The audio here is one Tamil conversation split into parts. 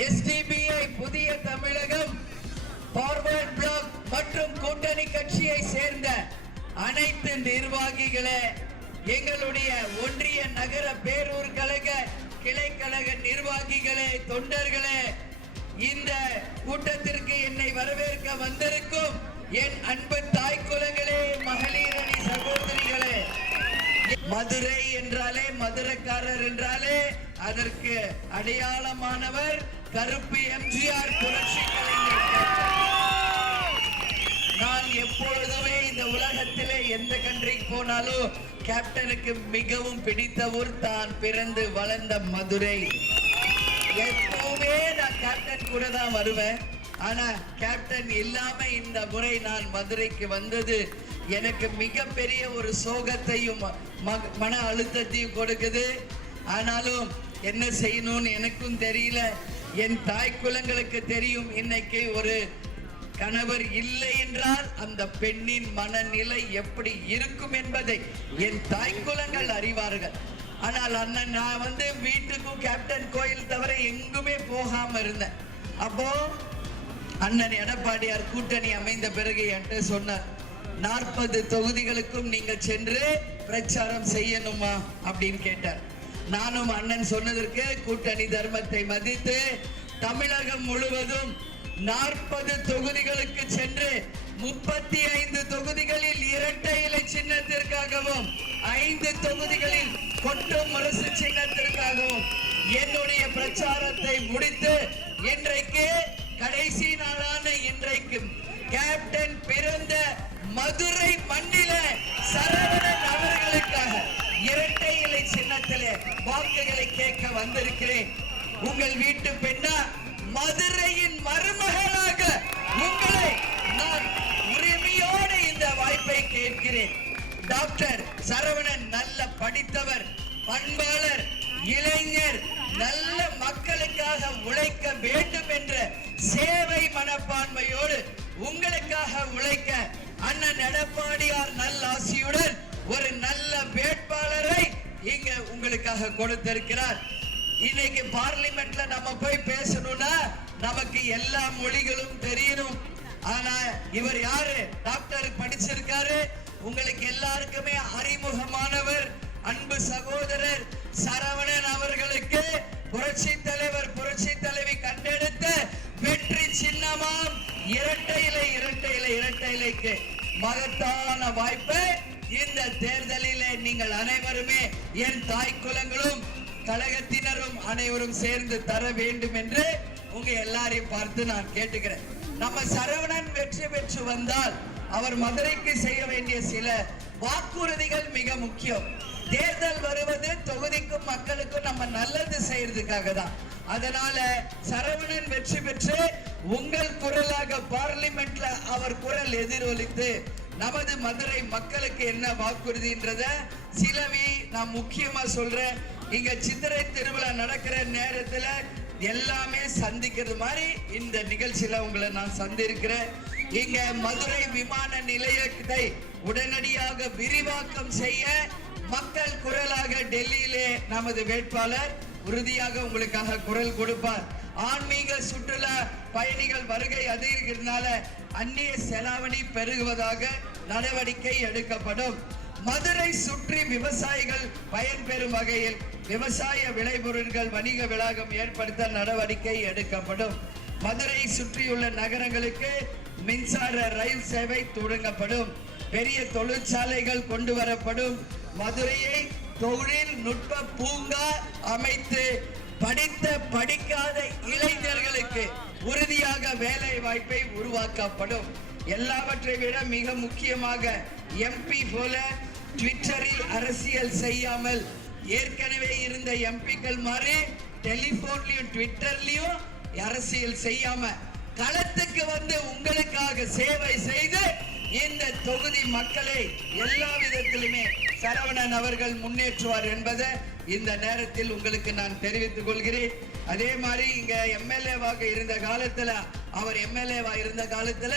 SDPI புதிய தமிழகம் ஃபார்வர்ட் பிளாக் மற்றும் கூட்டணி கட்சியை சேர்ந்த அனைத்து நிர்வாகிகளே, எங்களுடைய ஒன்றிய நகர பேரூர் கழக கிளை கழக நிர்வாகிகளே, தொண்டர்களே, இந்த கூட்டத்திற்கு என்னை வரவேற்க வந்திருக்கும் என் அன்பு தாய் குலங்களே, மகளிர் அணி சகோதரிகளே, மதுரை என்றாலே மதுரைக்காரர் என்றாலே அதற்கு அடையாளமானவர் கருப்பு எம்ஜிஆர் புரட்சி கலைஞர். நான் எப்பொழுதுமே இந்த உலகத்திலே எந்த கண்ட்ரிக்கு போனாலும் கேப்டனுக்கு மிகவும் பிடித்த ஊர் தான் பிறந்து வளர்ந்த மதுரை. எப்பவுமே நான் கேப்டன் கூட தான் வருவேன். ஆனா கேப்டன் இல்லாம இந்த முறை நான் மதுரைக்கு வந்தது எனக்கு மிகப்பெரிய ஒரு சோகத்தையும் மன அழுத்தத்தையும் கொடுக்குது. ஆனாலும் என்ன செய்யணும்னு எனக்கும் தெரியல, என் தாய் குலங்களுக்கு தெரியும். இன்னைக்கு ஒரு கணவர் இல்லை என்றால் அந்த பெண்ணின் மனநிலை எப்படி இருக்கும் என்பதை என் தாய் குலங்கள் அறிவார்கள். ஆனால் அண்ணன் நான் வந்து வீட்டுக்கும் கேப்டன் கோயில் தவிர எங்குமே போகாம இருந்தேன். அப்போ அண்ணன் எடப்பாடியார் கூட்டணி அமைந்த பிறகு என்கிட்ட சொன்னார், 40 தொகுதிகளுக்கும் நீங்கள் சென்று பிரச்சாரம் செய்யணுமா அப்படின்னு கேட்டார். நானும் அண்ணன் சொன்னதற்கு கூட்டணி தர்மத்தை மதித்து தமிழகம் முழுவதும் 40 தொகுதிகளுக்கு சென்று 35 தொகுதிகளில் இரட்டை இலை சின்னத்திற்காகவும் 5 தொகுதிகளில் கொட்டும் முரசு சின்னத்திற்காகவும் என்னுடைய பிரச்சாரத்தை முடித்து இன்றைக்கு கடைசி நாளான இன்றைக்கு கேப்டன் பிறந்த மதுரை மண்ணில சரவணன் அவர்களுக்காக இரட்டை இலை சின்னத்திலே வாக்குகளை கேட்க வந்திருக்கிறேன். உங்கள் வீட்டு பெண்ணா, மதுரையின் மருமகளாக உங்களை நான் உரிமையோடு இந்த வாய்ப்பை கேட்கிறேன். டாக்டர் சரவணன் நல்ல படித்தவர், பண்பாளர், இளைஞர், நல்ல மக்களுக்காக உழைக்க வேண்டும் என்ற சேவை மனப்பான்மையோடு உங்களுக்காக உழைக்க அண்ணன் எடப்பாடியார் நல்ல ஆசியுடன் ஒரு நல்ல வேட்பாளரை இங்க உங்களுக்காக கொடுத்திருக்கிறார். இன்னைக்கு பார்லிமெண்ட்ல நம்ம போய் பேசணும்னா நமக்கு எல்லா மொழிகளும் தெரியணும். ஆனா இவர் யாரு? டாக்டர் படிச்சிருக்காரு. உங்களுக்கு எல்லாருக்குமே அறிமுகமானவர் அன்பு சகோதரர் சரவணன் அவர்களுக்கு புரட்சி தலைவர் புரட்சி தலைவி கண்டெடுத்த வெற்றி சின்னமாம் இரட்டை இலை இரட்டை இலை இரட்டை இலைக்கு மகத்தான வாய்ப்பை இந்த தேர்தலிலே நீங்கள் அனைவருமே என் தாய் குலங்களும் கழகத்தினரும் அனைவரும் சேர்ந்து தர வேண்டும் என்று உங்க எல்லாரையும் பார்த்து நான் கேட்டுக்கிறேன். நம்ம சரவணன் வெற்றி பெற்று வந்தால் அவர் மதுரைக்கு செய்ய வேண்டிய சில வாக்குறுதிகள் மிக முக்கியம். தேர்தல் வருவது தொகுதிக்கும் மக்களுக்கும் நம்ம நல்லது செய்யறதுக்காக தான். அதனால சரவணன் வெற்றி பெற்று உங்கள் குரலாக பார்லிமெண்ட்ல அவர் குரல் எதிரொலித்து நமது மதுரை மக்களுக்கு என்ன வாக்குறுதின்றத சிலவி நான் முக்கியமா சொல்றேன். இங்க சித்திரை திருவிழா நடக்கிற நேரத்துல எல்லாமே சந்திக்கிறது மாதிரி இந்த நிகழ்ச்சியில உங்களை நான் சந்திருக்கிறேன். இங்க மதுரை விமான நிலையத்தை உடனடியாக விரிவாக்கம் செய்ய மக்கள் குரலாக டெல்லியிலே நமது வேட்பாளர் உறுதியாக உங்களுக்காக குரல் கொடுப்பார். ஆன்மீக சுற்றுலா பயணிகள் வருகை அதிகரிக்கிறதுனால அந்நிய செலாவணி பெருகுவதாக நடவடிக்கை எடுக்கப்படும். மதுரை சுற்றி விவசாயிகள் பயன்பெறும் வகையில் விவசாய விளைபொருட்கள் வணிக வளாகம் ஏற்படுத்த நடவடிக்கை எடுக்கப்படும். மதுரை சுற்றியுள்ள நகரங்களுக்கு மின்சார ரயில் சேவை தொடங்கப்படும். பெரிய தொழிற்சாலைகள் கொண்டு வரப்படும். மதுரையை தொழில்நுட்ப பூங்கா அமைத்து படித்த படிக்காத இளைஞர்களுக்கு உறுதியாக வேலை வாய்ப்பை உருவாக்கப்படும். எல்லாவற்றை விட மிக முக்கியமாக எம்பி போல ட்விட்டரில் அரசியல் செய்யாமல் ஏற்கனவே இருந்த எம்பிக்கள் மாதிரி டெலிபோன்லயும் ட்விட்டர்லயும் அரசியல் செய்யாம களத்துக்கு வந்து உங்களுக்காக சேவை செய்து இந்த தொகுதி மக்களை எல்லா விதத்திலுமே சரவணன் அவர்கள் முன்னேற்றுவார் என்பதை இந்த நேரத்தில் உங்களுக்கு நான் தெரிவித்துக் கொள்கிறேன். அதே மாதிரி இங்க எம்எல்ஏவாக இருந்த காலத்துல அவர் எம்எல்ஏவா இருந்த காலத்துல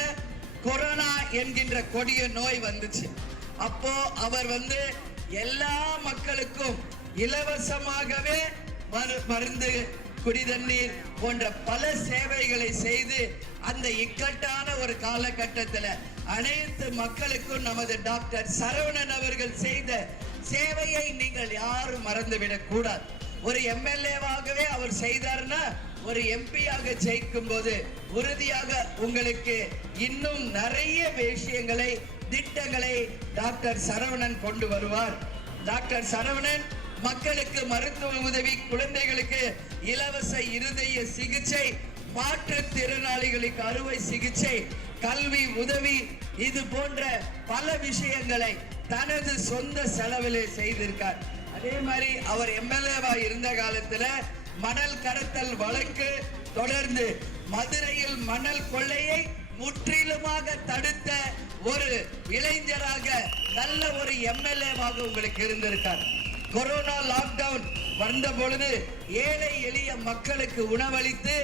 கொரோனா என்கின்ற கொடிய நோய் வந்துச்சு. அப்போ அவர் வந்து எல்லா மக்களுக்கும் இலவசமாகவே மருந்து குடிதண்ணீர் போன்ற பல சேவைகளை செய்து அந்த இக்கட்டான ஒரு காலகட்டத்தில் அனைத்து மக்களுக்கும் நமது டாக்டர் சரவணன் அவர்கள் செய்த சேவையை நீங்கள் யாரும் மறந்துவிடக் கூடாது. ஒரு எம்எல்ஏவாகவே அவர் செய்தார்னா ஒரு எம்பியாக ஜெயிக்கும் போது உறுதியாக உங்களுக்கு இன்னும் நிறைய விஷயங்களை திட்டங்களை டாக்டர் சரவணன் கொண்டு வருவார். டாக்டர் சரவணன் மக்களுக்கு மருத்துவ உதவி, குழந்தைகளுக்கு இலவச இருதய சிகிச்சை, மாற்றுத்திறனாளிகளுக்கு அறுவை சிகிச்சை, கல்வி உதவி, இது போன்ற பல விஷயங்களை தனது சொந்த செலவிலே செய்திருக்கார். அதே மாதிரி அவர் எம்எல்ஏவா இருந்த காலத்துல மணல் கடத்தல் வழக்கு தொடர்ந்து மதுரையில் மணல் கொள்ளையை முற்றிலுமாக தடுத்த ஒரு இளைஞராக நல்ல ஒரு எம்எல்ஏவாக உங்களுக்கு இருந்திருக்கார். கொரோனா லாக்டவுன் வந்த பொழுது ஏழை எளிய மக்களுக்கு உணவளித்து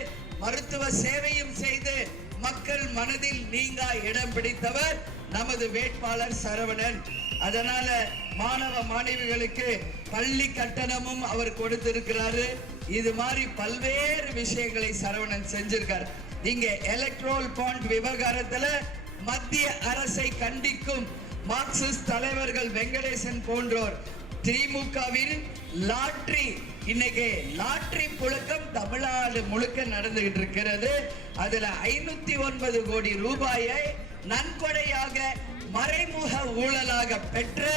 மருத்துவ சேவையும் செய்து மக்கள் மனதில் நீங்கா இடம் பிடித்தவர் நமது வேட்பாளர் சரவணன். அதனால மாணவ மாணவிகளுக்கு பள்ளி கட்டணமும் அவர் கொடுத்திருக்கிறாரு. இது மாதிரி பல்வேறு விஷயங்களை சரவணன் செஞ்சிருக்கார். இங்க எலக்ட்ரோல் பாண்ட் விவகாரத்துல மத்திய அரசை கண்டிக்கும் மார்க்சிஸ்ட் தலைவர்கள் வெங்கடேசன் போன்றோர் திமுகவின் லாட்டரி, இன்னைக்கு லாட்டரி புழக்கம் தமிழ்நாடு முழுக்க நடந்துகிட்டு இருக்கிறது. அதுல 509 கோடி ரூபாயை நன்கொடையாக மறைமுக ஊழலாக பெற்ற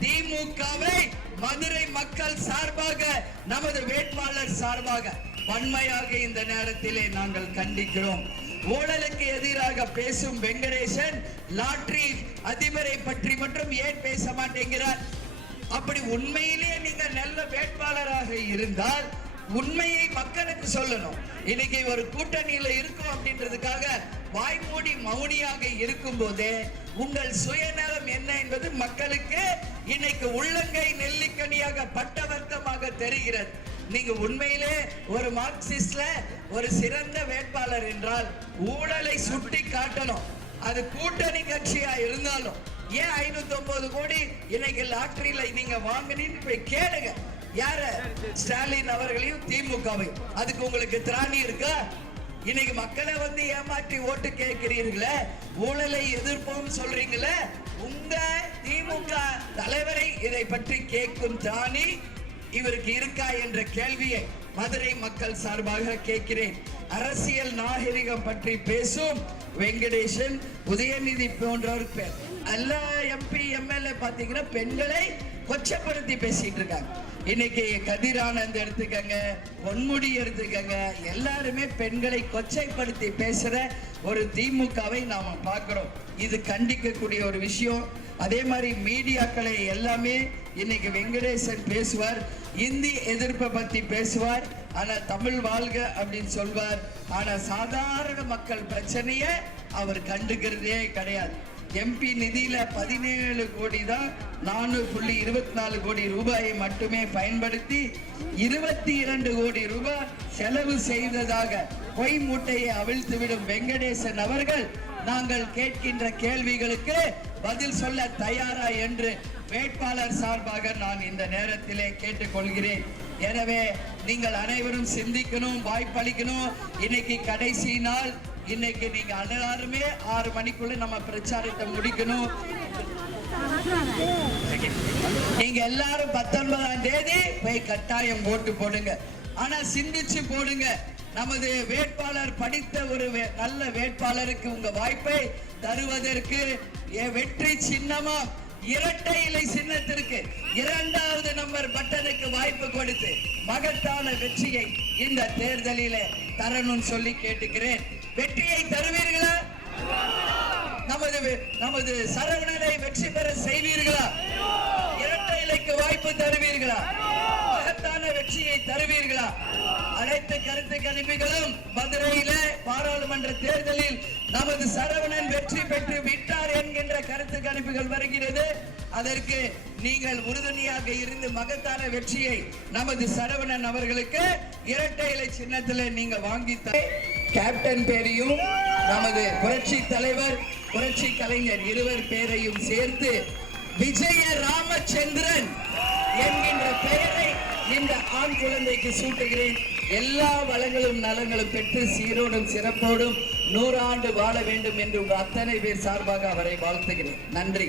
திமுகவை மதுரை மக்கள் சார்பாக நமது வேட்பாளர் சார்பாக வன்மையாக இந்த நேரத்திலே நாங்கள் கண்டிக்கிறோம். ஊழலுக்கு எதிராக பேசும் வெங்கடேசன் லாட்டரி அதிபரை பற்றி மட்டும் ஏன் பேச மாட்டேங்கிறார்? அப்படி உண்மையிலே நீங்க நல்ல வேட்பாளராக இருந்தால் உண்மையை மக்களுக்கு சொல்லணும். இன்னைக்கு ஒரு கூட்டணியில இருக்கும் அப்படின்றதுக்காக வாய்மூடி மௌனியாக இருக்கும் போதே உங்கள் சுயநலம் என்ன என்பது மக்களுக்கு இன்னைக்கு உள்ளங்கை நெல்லிக்கனியாக பட்டவர்த்தமாக தெரிகிறது. நீங்க உண்மையிலே ஒரு மார்க்சிஸ்ட்ல ஒரு சிறந்த வேட்பாளர் என்றால் ஊழலை சுட்டி காட்டணும். அது கூட்டணி கட்சியா இருந்தாலும் ஏன் 509 கோடி இன்னைக்கு லாட்டரியில நீங்க வாங்கினீன்னு போய் கேளுங்க. யார? ஸ்டாலின் அவர்களையும் திமுகவையும். அதுக்கு உங்களுக்கு திராணி இருக்கா? இன்னைக்கு மக்களை வந்து ஏமாற்றி ஓட்டு கேட்கிறீர்களே, ஊழலை எதிர்ப்போம் சொல்றீங்களே, உங்க திமுக தலைவரை இதை பற்றி கேட்கும் திராணி இவருக்கு இருக்கா என்ற கேள்வியை மதுரை மக்கள் சார்பாக கேட்கிறேன். அரசியல் நாகரிகம் பற்றி பேசும் வெங்கடேசன், உதயநிதி போன்றவர் பேர் எல்லா எம்பி எம்எல்ஏ பாத்தீங்கன்னா பெண்களை கொச்சப்படுத்தி பேசிட்டு இருக்காங்க. இன்னைக்கு கதிரானந்த் எடுத்துக்கங்க, பொன்முடி எடுத்துக்கங்க, எல்லாருமே பெண்களை கொச்சைப்படுத்தி பேசுற ஒரு திமுகவை நாம பார்க்கிறோம். இது கண்டிக்கக்கூடிய ஒரு விஷயம். அதே மாதிரி மீடியாக்களை எல்லாமே இன்னைக்கு வெங்கடேசன் பேசுவார், இந்தி எதிர்ப்பை பத்தி பேசுவார், ஆனா தமிழ் வாழ்க அப்படின்னு சொல்வார். ஆனா சாதாரண மக்கள் பிரச்சனையை அவர் கண்டுக்கிறதே கிடையாது. எம்பி நிதியில 17 கோடி தான் 4.24 கோடி ரூபாயை மட்டுமே பயன்படுத்தி 22 கோடி ரூபாய் செலவு செய்ததாக பொய் மூட்டையை அவிழ்த்துவிடும் வெங்கடேசன் அவர்கள் நாங்கள் கேட்கின்ற கேள்விகளுக்கு பதில் சொல்ல தயாரா என்று வேட்பாளர் சார்பாக நான் இந்த நேரத்திலே கேட்டுக்கொள்கிறேன். எனவே நீங்கள் அனைவரும் சிந்திக்கணும், வாய்ப்பளிக்கணும். இன்னைக்கு கடைசி நாள். இன்னைக்கு நீங்க எல்லாருமே 6 மணிக்குள்ள நம்ம பிரச்சாரத்தை முடிக்கணும். நீங்க எல்லாரும் 19ஆம் தேதி போய் கட்டாயம் ஓட்டு போடுங்க. ஆனா சிந்திச்சு போடுங்க. நமது வேட்பாளர் படித்த ஒரு நல்ல வேட்பாளருக்கு உங்க வாய்ப்பை தருவதற்கு வெற்றி சின்னமா இரட்டை இலை சின்னத்திற்கு 2வது நம்பர் பட்டனுக்கு வாய்ப்பு கொடுத்து மகத்தான வெற்றியை இந்த தேர்தலிலே தரணும் சொல்லி கேட்டுக்கிறேன். வெற்றியை தருவீர்களா? நமது சரவணனை வெற்றி பெற செய்வீர்களா? இரட்டை இலைக்கு வாய்ப்பு தருவீர்களா? மகத்தான வெற்றியை தருவீர்களா? அனைத்து கருத்து கணிப்புகளும் மதுரையில பாராளுமன்ற தேர்தலில் நமது சரவணன் வெற்றி பெற்று விட்டார் என்கின்ற கருத்து கணிப்புகள் வருகிறது. அதற்கு நீங்கள் உறுதுணையாக இருந்து மகத்தான வெற்றியை நமது சரவணன் அவர்களுக்கு இரட்டை இலை சின்னத்தில் நீங்க வாங்கி கேப்டன் பேரையும் நமது புரட்சி தலைவர் புரட்சி கலைஞர் இருவர் பேரையும் சேர்த்து விஜய ராமச்சந்திரன் என்கின்ற பெயரை இந்த ஆண் குழந்தைக்கு சூட்டுகிறேன். எல்லா வளங்களும் நலங்களும் பெற்று சீரோடும் சிறப்போடும் 100 ஆண்டு வாழ வேண்டும் என்று உங்கள் அத்தனை பேர் சார்பாக அவரை வாழ்த்துகிறேன். நன்றி.